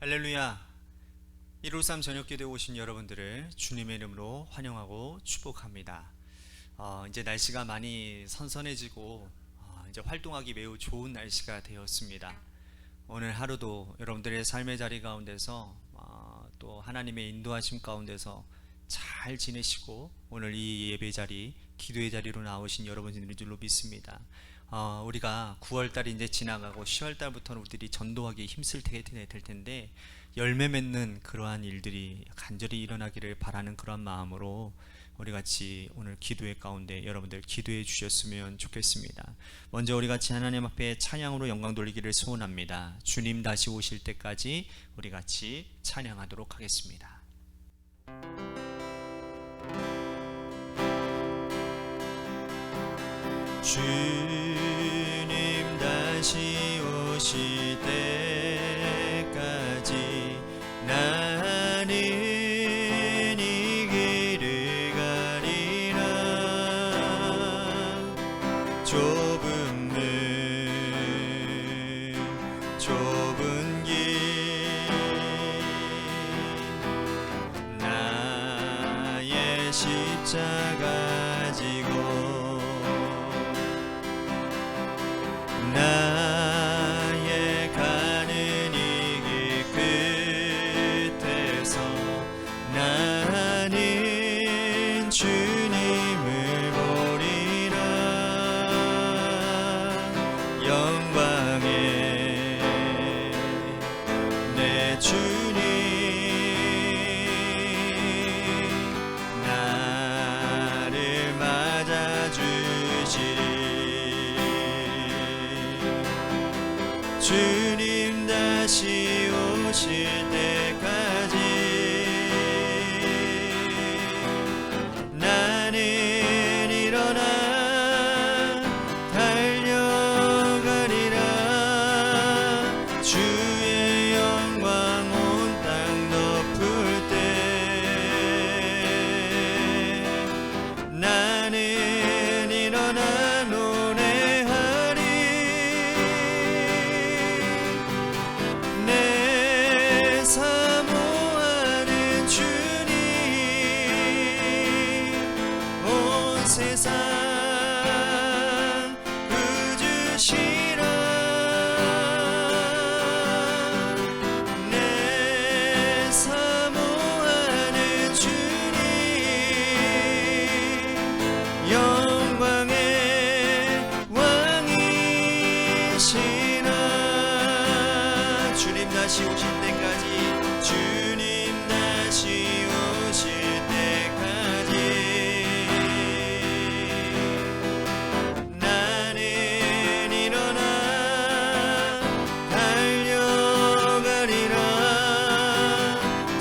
할렐루야. 153 저녁기도에 오신 여러분들을 주님의 이름으로 환영하고 축복합니다. 이제 날씨가 많이 선선해지고 이제 활동하기 매우 좋은 날씨가 되었습니다. 오늘 하루도 여러분들의 삶의 자리 가운데서 또 하나님의 인도하심 가운데서 잘 지내시고 오늘 이 예배 자리, 기도의 자리로 나오신 여러분들인 줄로 믿습니다. 우리가 9월달이 이제 지나가고 10월달부터는 우리들이 전도하기 힘쓸 될 텐데 열매 맺는 그러한 일들이 간절히 일어나기를 바라는 그런 마음으로 우리 같이 오늘 기도회 가운데 여러분들 기도해 주셨으면 좋겠습니다. 먼저 우리 같이 하나님 앞에 찬양으로 영광 돌리기를 소원합니다. 주님 다시 오실 때까지 우리 같이 찬양하도록 하겠습니다. 주님 다시 오실 때까지 나는 이 길을 가리라. 좁은 길 나의 십자가 지고 나의 가는 이 길 끝에서 나는 주님을 보리라. 영광의 내 주님 나를 맞아주시리. 주님 다시 오실 때까지 나는 일어나 달려가리라. 주의 영광 온 땅 덮을 때 나는 일어나 노래하리. 내 사모하는 주님 온 세상 구주시라. 내 사모하는 주님 영광의 왕이시라. 주님 다시 오실 때까지 주님 다시 오실 때까지 나는 일어나 달려가리라.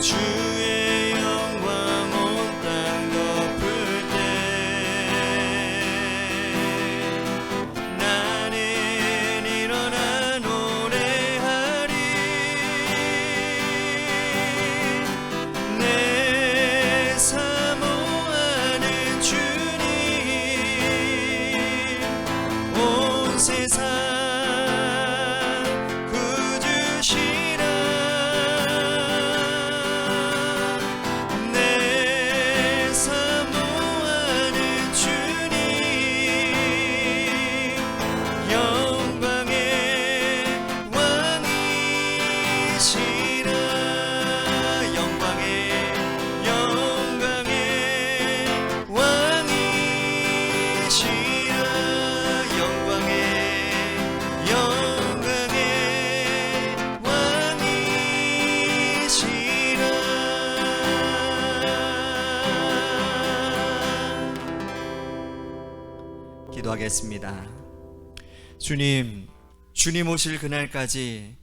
주의 영광 온 땅 덮을 때 나는 일어나 노래하리. 내 사모하는 주님 온 세상 구주시라. 내 사모하는 주님 영광의 왕이시라. 영광의 왕이시라. 영광의 왕이시라. 기도하겠습니다. 주님 오실 그날까지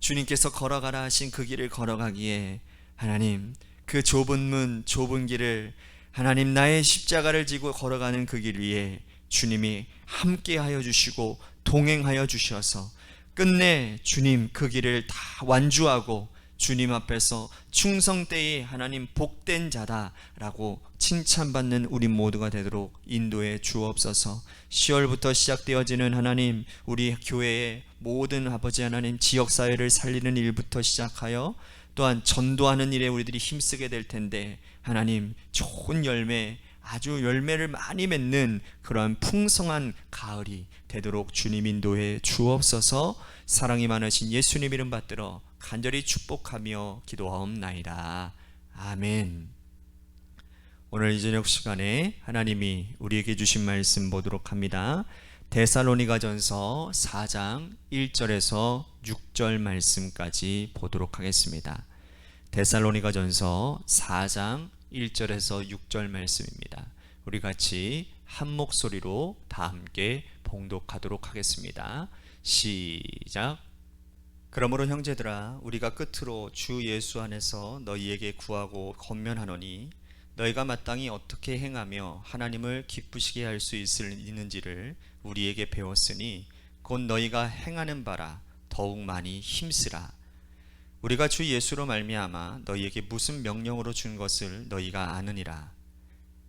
주님께서 걸어가라 하신 그 길을 걸어가기에 하나님 그 좁은 문 좁은 길을 하나님 나의 십자가를 지고 걸어가는 그 길 위에 주님이 함께하여 주시고 동행하여 주셔서 끝내 주님 그 길을 다 완주하고 주님 앞에서 충성되이 하나님 복된 자다라고 칭찬받는 우리 모두가 되도록 인도해 주옵소서. 10월부터 시작되어지는 하나님 우리 교회의 모든 아버지 하나님 지역사회를 살리는 일부터 시작하여 또한 전도하는 일에 우리들이 힘쓰게 될 텐데 하나님 좋은 열매, 아주 열매를 많이 맺는 그러한 풍성한 가을이 되도록 주님 인도해 주옵소서. 사랑이 많으신 예수님 이름 받들어 간절히 축복하며 기도하옵나이다. 아멘. 오늘 이 저녁 시간에 하나님이 우리에게 주신 말씀 보도록 합니다. 데살로니가전서 4장 1절에서 6절 말씀까지 보도록 하겠습니다. 데살로니가전서 4장 1절에서 6절 말씀입니다. 우리 같이 한 목소리로 다 함께 봉독하도록 하겠습니다. 시작. 그러므로 형제들아 우리가 끝으로 주 예수 안에서 너희에게 구하고 권면하노니 너희가 마땅히 어떻게 행하며 하나님을 기쁘시게 할 수 있는지를 우리에게 배웠으니 곧 너희가 행하는 바라 더욱 많이 힘쓰라. 우리가 주 예수로 말미암아 너희에게 무슨 명령으로 준 것을 너희가 아느니라.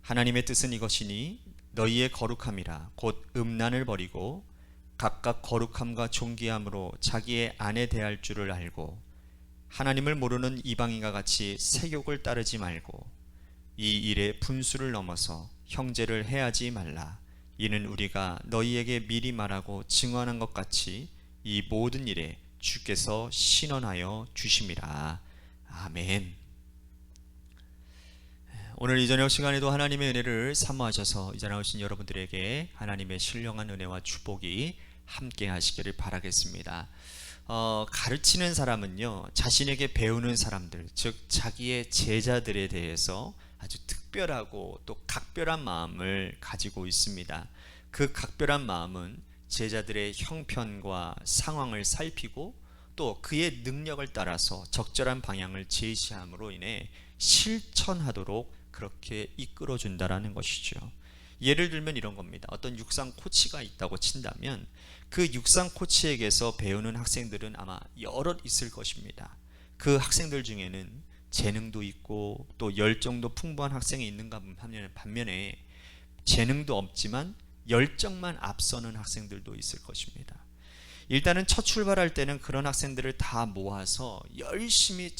하나님의 뜻은 이것이니 너희의 거룩함이라 곧 음란을 버리고 각각 거룩함과 존귀함으로 자기의 아내 대할 줄을 알고 하나님을 모르는 이방인과 같이 세욕을 따르지 말고 이 일에 분수를 넘어서 형제를 해하지 말라. 이는 우리가 너희에게 미리 말하고 증언한 것 같이 이 모든 일에 주께서 신원하여 주심이라. 아멘. 오늘 이 저녁 시간에도 하나님의 은혜를 사모하셔서 이 자리에 오신 여러분들에게 하나님의 신령한 은혜와 축복이 함께 하시기를 바라겠습니다. 가르치는 사람은요 자신에게 배우는 사람들, 즉 자기의 제자들에 대해서 아주 특별하고 또 각별한 마음을 가지고 있습니다. 그 각별한 마음은 제자들의 형편과 상황을 살피고 또 그의 능력을 따라서 적절한 방향을 제시함으로 인해 실천하도록 그렇게 이끌어준다라는 것이죠. 예를 들면 이런 겁니다. 어떤 육상 코치가 있다고 친다면 그 육상 코치에게서 배우는 학생들은 아마 여럿 있을 것입니다. 그 학생들 중에는 재능도 있고 또 열정도 풍부한 학생이 있는가 하면 반면에 재능도 없지만 열정만 앞서는 학생들도 있을 것입니다. 일단은 첫 출발할 때는 그런 학생들을 다 모아서 열심히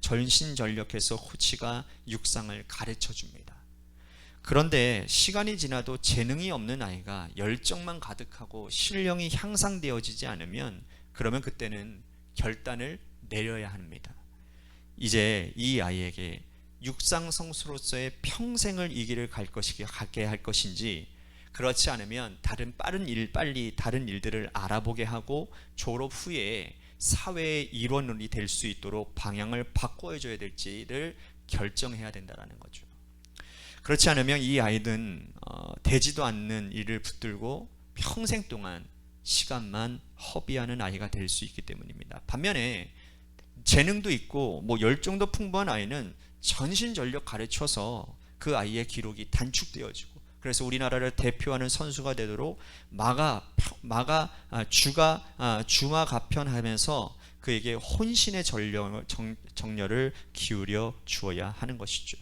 전신전력해서 코치가 육상을 가르쳐 줍니다. 그런데 시간이 지나도 재능이 없는 아이가 열정만 가득하고 실력이 향상되어지지 않으면 그러면 그때는 결단을 내려야 합니다. 이제 이 아이에게 육상 선수로서의 평생을 이 길을 가게 할 것인지 그렇지 않으면 빨리 다른 일들을 알아보게 하고 졸업 후에 사회의 일원이 될 수 있도록 방향을 바꿔줘야 될지를 결정해야 된다는 거죠. 그렇지 않으면 이 아이는 되지도 않는 일을 붙들고 평생 동안 시간만 허비하는 아이가 될 수 있기 때문입니다. 반면에 재능도 있고 열정도 풍부한 아이는 전신전력 가르쳐서 그 아이의 기록이 단축되어지고 그래서 우리나라를 대표하는 선수가 되도록 중화가편하면서 그에게 혼신의 정열을 기울여 주어야 하는 것이죠.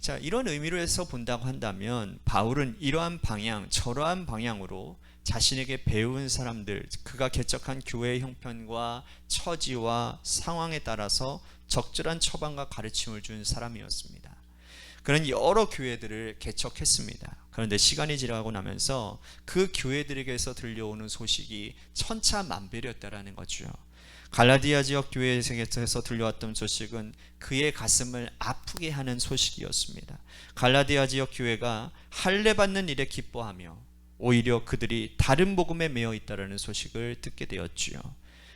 자, 이런 의미로 해서 본다고 한다면 바울은 이러한 방향, 저러한 방향으로 자신에게 배운 사람들, 그가 개척한 교회의 형편과 처지와 상황에 따라서 적절한 처방과 가르침을 준 사람이었습니다. 그는 여러 교회들을 개척했습니다. 그런데 시간이 지나고 나면서 그 교회들에게서 들려오는 소식이 천차만별이었다라는 거죠. 갈라디아 지역 교회에서 들려왔던 소식은 그의 가슴을 아프게 하는 소식이었습니다. 갈라디아 지역 교회가 할례받는 일에 기뻐하며 오히려 그들이 다른 복음에 매여 있다는 소식을 듣게 되었지요.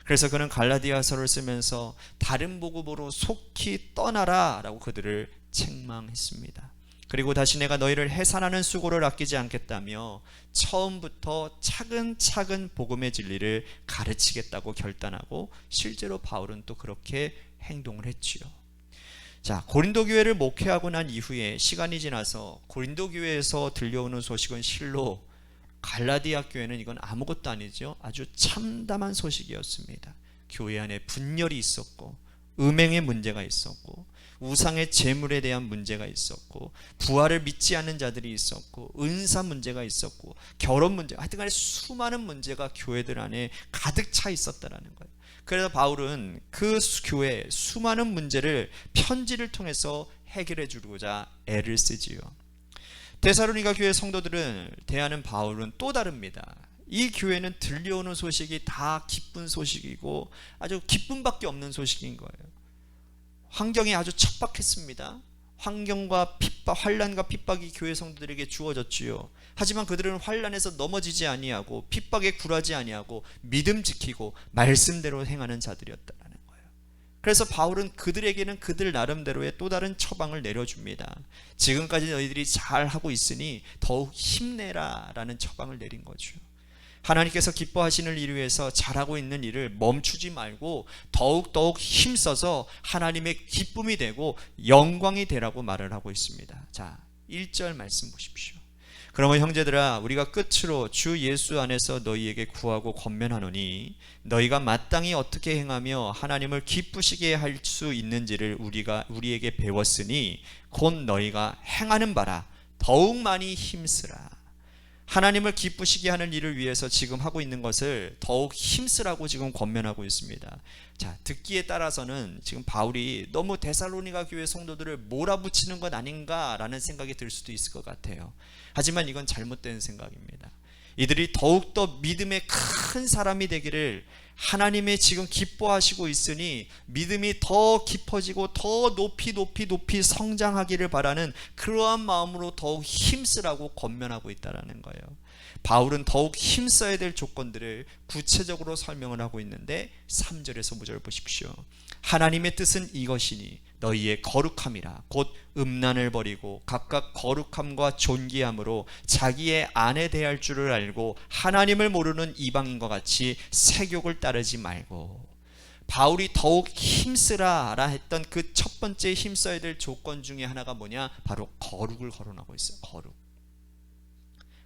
그래서 그는 갈라디아서를 쓰면서 다른 복음으로 속히 떠나라 라고 그들을 책망했습니다. 그리고 다시 내가 너희를 해산하는 수고를 아끼지 않겠다며 처음부터 차근차근 복음의 진리를 가르치겠다고 결단하고 실제로 바울은 또 그렇게 행동을 했지요. 자, 고린도 교회를 목회하고 난 이후에 시간이 지나서 고린도 교회에서 들려오는 소식은 실로 갈라디아 교회는 이건 아무것도 아니죠. 아주 참담한 소식이었습니다. 교회 안에 분열이 있었고 음행의 문제가 있었고, 우상의 제물에 대한 문제가 있었고, 부활을 믿지 않는 자들이 있었고, 은사 문제가 있었고, 결혼 문제, 하여튼 간에 수많은 문제가 교회들 안에 가득 차 있었다라는 거예요. 그래서 바울은 그 교회 수많은 문제를 편지를 통해서 해결해 주고자 애를 쓰지요. 데살로니가 교회 성도들을 대하는 바울은 또 다릅니다. 이 교회는 들려오는 소식이 다 기쁜 소식이고 아주 기쁨밖에 없는 소식인 거예요. 환경이 아주 척박했습니다. 환경과 핍박, 환난과 핍박이 교회 성도들에게 주어졌지요. 하지만 그들은 환난에서 넘어지지 아니하고 핍박에 굴하지 아니하고 믿음 지키고 말씀대로 행하는 자들이었다는 거예요. 그래서 바울은 그들에게는 그들 나름대로의 또 다른 처방을 내려줍니다. 지금까지 너희들이 잘하고 있으니 더욱 힘내라 라는 처방을 내린 거죠. 하나님께서 기뻐하시는 일을 위해서 잘하고 있는 일을 멈추지 말고 더욱더욱 힘써서 하나님의 기쁨이 되고 영광이 되라고 말을 하고 있습니다. 자, 1절 말씀 보십시오. 그러면 형제들아, 우리가 끝으로 주 예수 안에서 너희에게 구하고 권면하노니 너희가 마땅히 어떻게 행하며 하나님을 기쁘시게 할 수 있는지를 우리에게 배웠으니 곧 너희가 행하는 바라 더욱 많이 힘쓰라. 하나님을 기쁘시게 하는 일을 위해서 지금 하고 있는 것을 더욱 힘쓰라고 지금 권면하고 있습니다. 자, 듣기에 따라서는 지금 바울이 너무 데살로니가 교회 성도들을 몰아붙이는 것 아닌가라는 생각이 들 수도 있을 것 같아요. 하지만 이건 잘못된 생각입니다. 이들이 더욱더 믿음의 큰 사람이 되기를 하나님의 지금 기뻐하시고 있으니 믿음이 더 깊어지고 더 높이 성장하기를 바라는 그러한 마음으로 더욱 힘쓰라고 권면하고 있다는 거예요. 바울은 더욱 힘써야 될 조건들을 구체적으로 설명을 하고 있는데 3절에서 5절 보십시오. 하나님의 뜻은 이것이니 너희의 거룩함이라 곧 음란을 버리고 각각 거룩함과 존귀함으로 자기의 아내 대할 줄을 알고 하나님을 모르는 이방인과 같이 세욕을 따르지 말고. 바울이 더욱 힘쓰라라 했던 그 첫 번째 힘써야 될 조건 중에 하나가 뭐냐? 바로 거룩을 거론하고 있어요.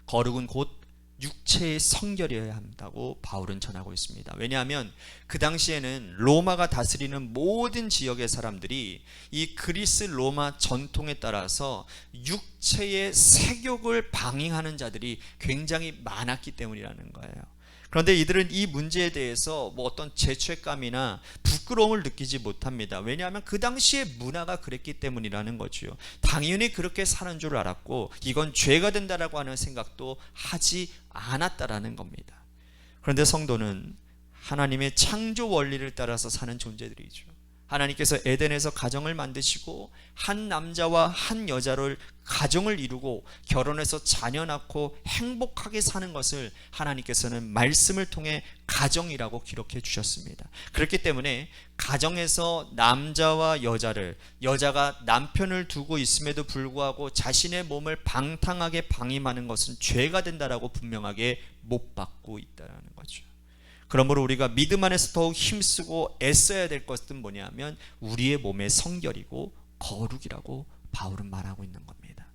거룩은 곧 육체의 성결이어야 한다고 바울은 전하고 있습니다. 왜냐하면 그 당시에는 로마가 다스리는 모든 지역의 사람들이 이 그리스 로마 전통에 따라서 육체의 색욕을 방임하는 자들이 굉장히 많았기 때문이라는 거예요. 그런데 이들은 이 문제에 대해서 뭐 어떤 죄책감이나 부끄러움을 느끼지 못합니다. 왜냐하면 그 당시의 문화가 그랬기 때문이라는 거죠. 당연히 그렇게 사는 줄 알았고 이건 죄가 된다라고 하는 생각도 하지 않았다라는 겁니다. 그런데 성도는 하나님의 창조 원리를 따라서 사는 존재들이죠. 하나님께서 에덴에서 가정을 만드시고 한 남자와 한 여자를 가정을 이루고 결혼해서 자녀 낳고 행복하게 사는 것을 하나님께서는 말씀을 통해 가정이라고 기록해 주셨습니다. 그렇기 때문에 가정에서 남자와 여자가 남편을 두고 있음에도 불구하고 자신의 몸을 방탕하게 방임하는 것은 죄가 된다라고 분명하게 못 받고 있다는 거죠. 그러므로 우리가 믿음 안에서 더욱 힘쓰고 애써야 될 것은 뭐냐면 우리의 몸의 성결이고 거룩이라고 바울은 말하고 있는 겁니다.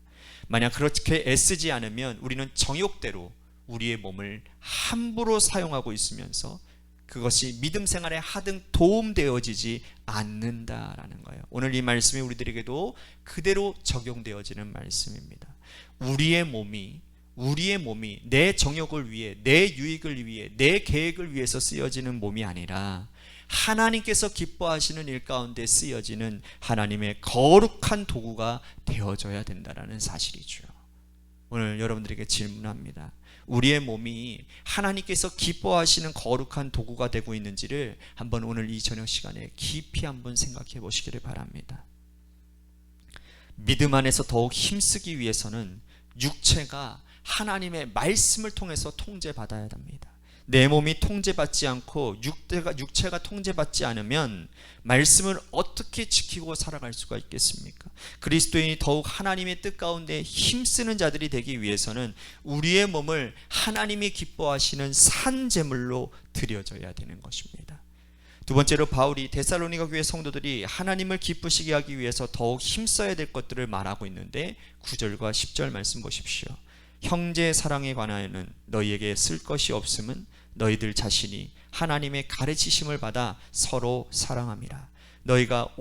만약 그렇게 애쓰지 않으면 우리는 정욕대로 우리의 몸을 함부로 사용하고 있으면서 그것이 믿음 생활에 하등 도움되어지지 않는다라는 거예요. 오늘 이 말씀이 우리들에게도 그대로 적용되어지는 말씀입니다. 우리의 몸이 내 정욕을 위해, 내 유익을 위해, 내 계획을 위해서 쓰여지는 몸이 아니라 하나님께서 기뻐하시는 일 가운데 쓰여지는 하나님의 거룩한 도구가 되어져야 된다는 사실이죠. 오늘 여러분들에게 질문합니다. 우리의 몸이 하나님께서 기뻐하시는 거룩한 도구가 되고 있는지를 한번 오늘 이 저녁 시간에 깊이 한번 생각해 보시기를 바랍니다. 믿음 안에서 더욱 힘쓰기 위해서는 육체가 하나님의 말씀을 통해서 통제받아야 합니다. 내 몸이 통제받지 않고 육체가 통제받지 않으면 말씀을 어떻게 지키고 살아갈 수가 있겠습니까? 그리스도인이 더욱 하나님의 뜻 가운데 힘쓰는 자들이 되기 위해서는 우리의 몸을 하나님이 기뻐하시는 산 제물로 드려져야 되는 것입니다. 두 번째로 바울이 데살로니가 교회 성도들이 하나님을 기쁘시게 하기 위해서 더욱 힘써야 될 것들을 말하고 있는데 9절과 10절 말씀 보십시오. 형제 사랑에 관하여는 너희에게 쓸 것이 없음은 너희들 자신이 하나님의 가르치심을 받아 서로 사랑함이라. 너희가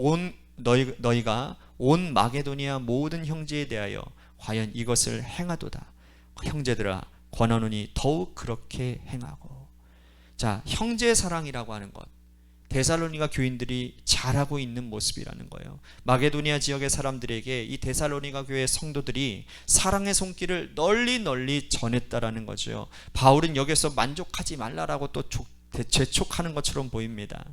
온 마게도니아 모든 형제에 대하여 과연 이것을 행하도다. 형제들아 권하노니 더욱 그렇게 행하고. 자, 형제 사랑이라고 하는 것, 데살로니가 교인들이 잘하고 있는 모습이라는 거예요. 마게도니아 지역의 사람들에게 이 데살로니가 교회 성도들이 사랑의 손길을 널리 전했다라는 거죠. 바울은 여기서 만족하지 말라라고 또 재촉하는 것처럼 보입니다.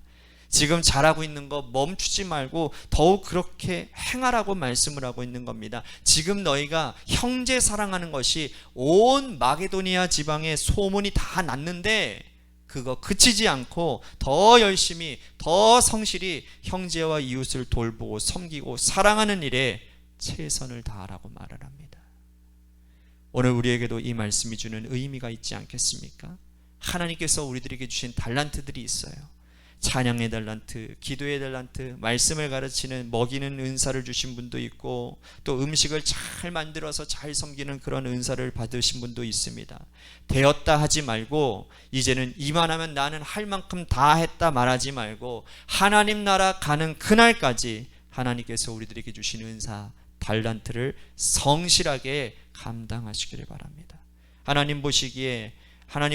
지금 잘하고 있는 거 멈추지 말고 더욱 그렇게 행하라고 말씀을 하고 있는 겁니다. 지금 너희가 형제 사랑하는 것이 온 마게도니아 지방에 소문이 다 났는데 그거 그치지 않고 더 열심히 더 성실히 형제와 이웃을 돌보고 섬기고 사랑하는 일에 최선을 다하라고 말을 합니다. 오늘 우리에게도 이 말씀이 주는 의미가 있지 않겠습니까? 하나님께서 우리들에게 주신 달란트들이 있어요. 찬양의 달란트, 기도의 달란트, 말씀을 가르치는 먹이는 은사를 주신 분도 있고 또 음식을 잘 만들어서 잘 섬기는 그런 은사를 받으신 분도 있습니다. 되었다 하지 말고 이제는 이만하면 나는 할 만큼 다 했다 말하지 말고 하나님 나라 가는 그날까지 하나님께서 우리들에게 주신 은사, 달란트를 성실하게 감당하시기를 바랍니다. 하나님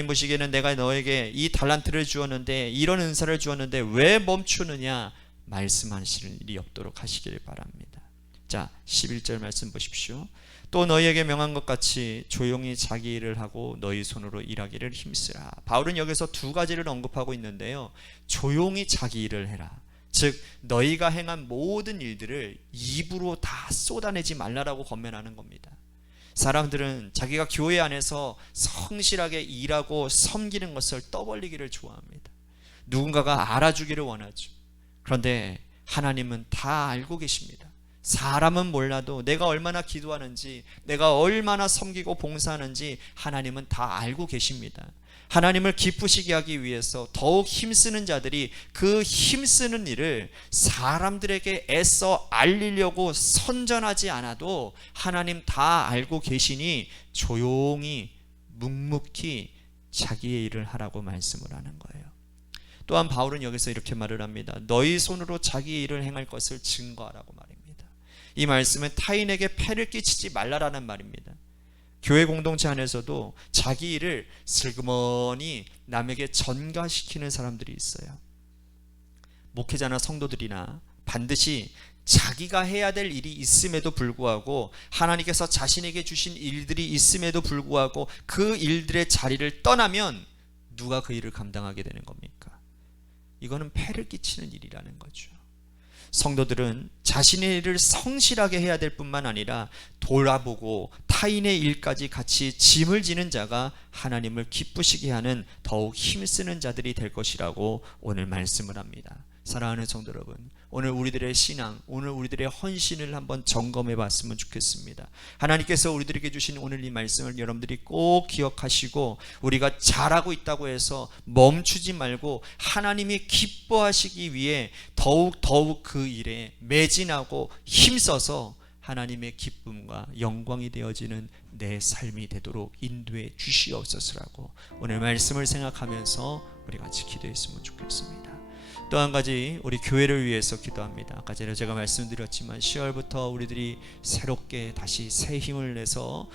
보시기에는 내가 너에게 이 달란트를 주었는데 이런 은사를 주었는데 왜 멈추느냐 말씀하시는 일이 없도록 하시길 바랍니다. 자, 11절 말씀 보십시오. 또 너희에게 명한 것 같이 조용히 자기 일을 하고 너희 손으로 일하기를 힘쓰라. 바울은 여기서 두 가지를 언급하고 있는데요. 조용히 자기 일을 해라. 즉 너희가 행한 모든 일들을 입으로 다 쏟아내지 말라라고 권면하는 겁니다. 사람들은 자기가 교회 안에서 성실하게 일하고 섬기는 것을 떠벌리기를 좋아합니다. 누군가가 알아주기를 원하죠. 그런데 하나님은 다 알고 계십니다. 사람은 몰라도 내가 얼마나 기도하는지, 내가 얼마나 섬기고 봉사하는지 하나님은 다 알고 계십니다. 하나님을 기쁘시게 하기 위해서 더욱 힘쓰는 자들이 그 힘쓰는 일을 사람들에게 애써 알리려고 선전하지 않아도 하나님 다 알고 계시니 조용히 묵묵히 자기의 일을 하라고 말씀을 하는 거예요. 또한 바울은 여기서 이렇게 말을 합니다. 너희 손으로 자기의 일을 행할 것을 증거하라고 말입니다. 이 말씀은 타인에게 폐를 끼치지 말라라는 말입니다. 교회 공동체 안에서도 자기 일을 슬그머니 남에게 전가시키는 사람들이 있어요. 목회자나 성도들이나 반드시 자기가 해야 될 일이 있음에도 불구하고 하나님께서 자신에게 주신 일들이 있음에도 불구하고 그 일들의 자리를 떠나면 누가 그 일을 감당하게 되는 겁니까? 이거는 폐를 끼치는 일이라는 거죠. 성도들은 자신의 일을 성실하게 해야 될 뿐만 아니라 돌아보고 타인의 일까지 같이 짐을 지는 자가 하나님을 기쁘시게 하는 더욱 힘쓰는 자들이 될 것이라고 오늘 말씀을 합니다. 사랑하는 성도 여러분, 오늘 우리들의 신앙, 오늘 우리들의 헌신을 한번 점검해 봤으면 좋겠습니다. 하나님께서 우리들에게 주신 오늘 이 말씀을 여러분들이 꼭 기억하시고 우리가 잘하고 있다고 해서 멈추지 말고 하나님이 기뻐하시기 위해 더욱 그 일에 매진하고 힘써서 하나님의 기쁨과 영광이 되어지는 내 삶이 되도록 인도해 주시옵소서라고 오늘 말씀을 생각하면서 우리 같이 기도했으면 좋겠습니다. 또 한 가지 우리 교회를 위해서 기도합니다. 아까 전에 제가 말씀드렸지만 10월부터 우리들이 새롭게 다시 새 힘을 내서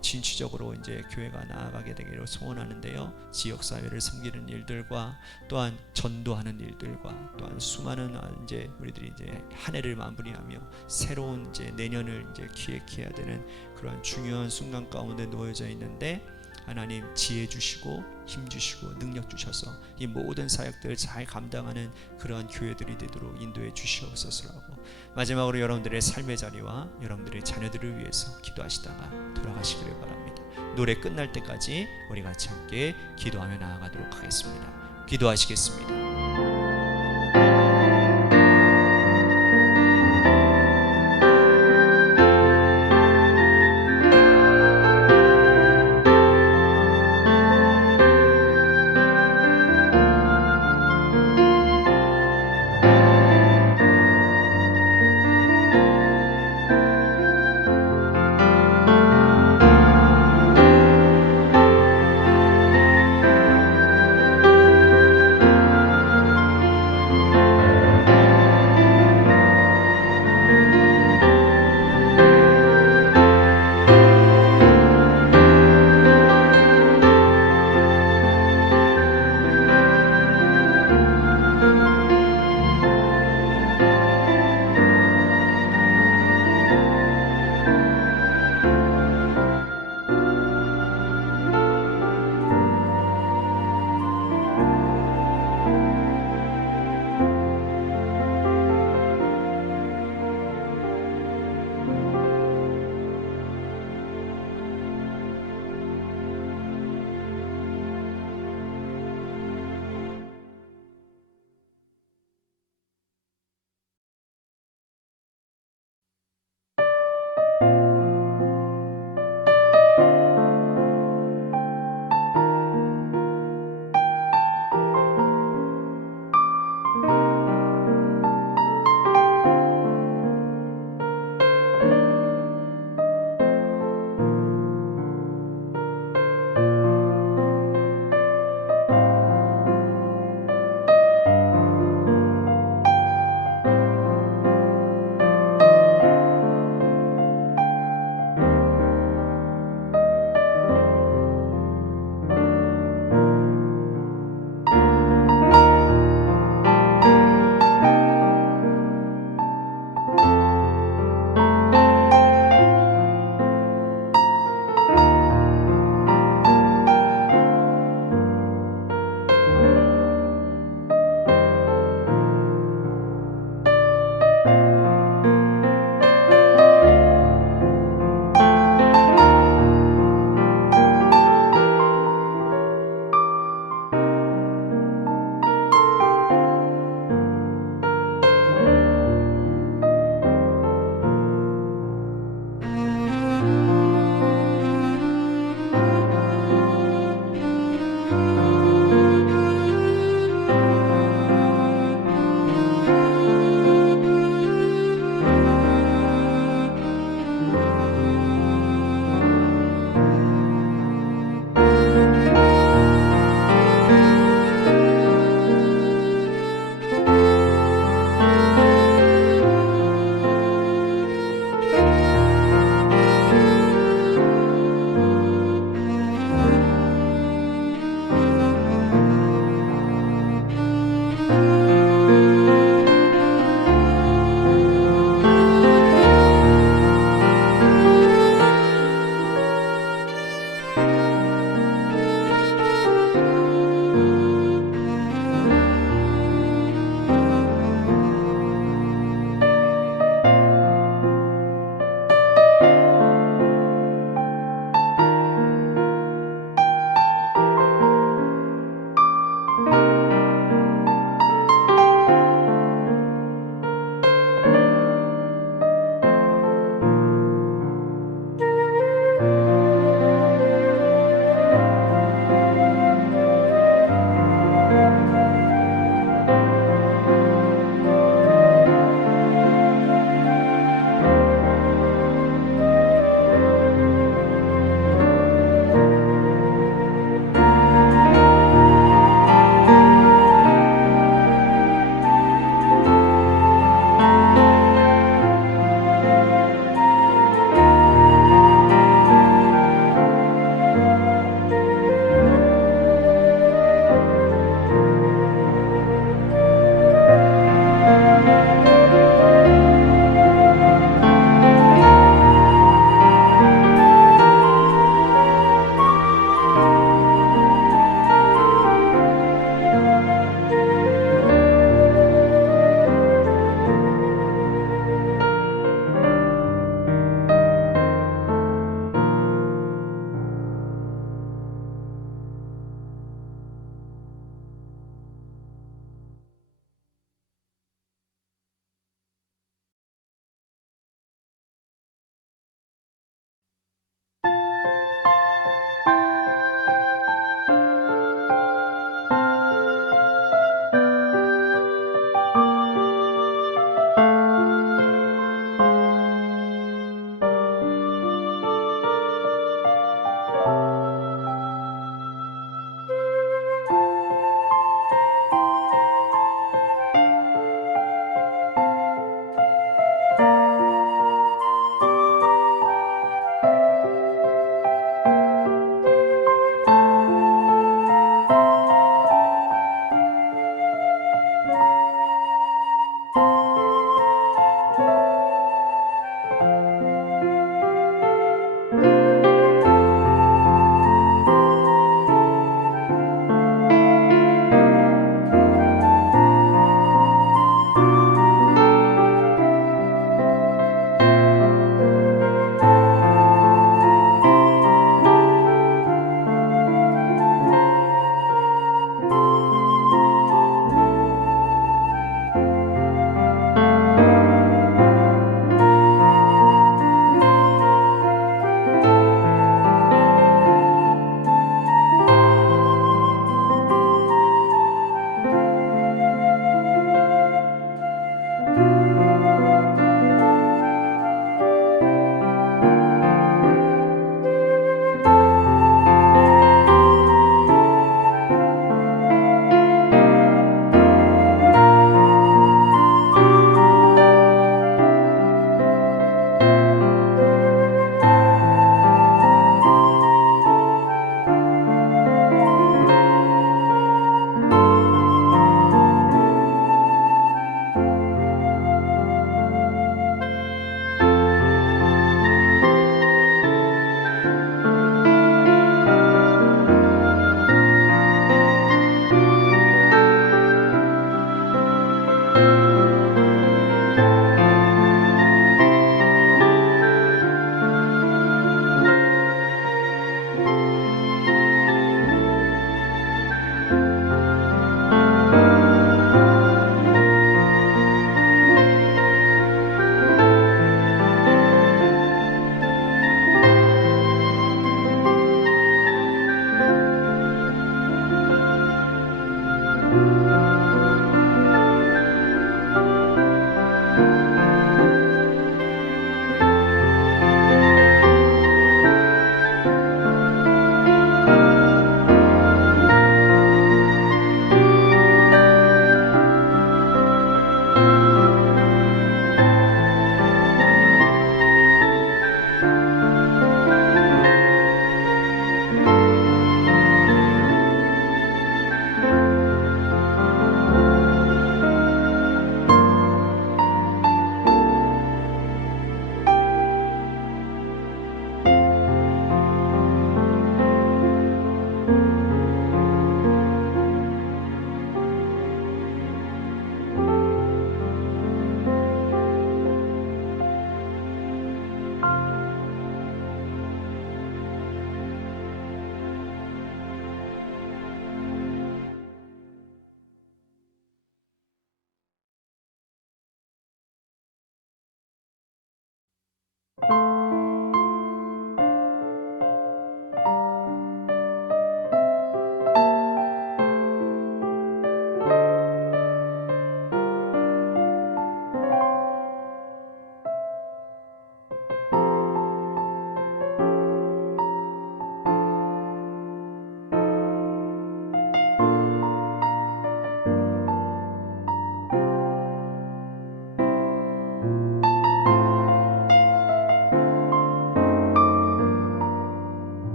진취적으로 이제 교회가 나아가게 되기를 소원하는데요. 지역 사회를 섬기는 일들과 또한 전도하는 일들과 또한 수많은 이제 우리들이 이제 한 해를 마무리하며 새로운 이제 내년을 이제 기획해야 되는 그런 중요한 순간 가운데 놓여져 있는데 하나님 지혜 주시고 힘 주시고 능력 주셔서 이 모든 사역들을 잘 감당하는 그런 교회들이 되도록 인도해 주시옵소서라고 마지막으로 여러분들의 삶의 자리와 여러분들의 자녀들을 위해서 기도하시다가 돌아가시기를 바랍니다. 노래 끝날 때까지 우리 같이 함께 기도하며 나아가도록 하겠습니다. 기도하시겠습니다.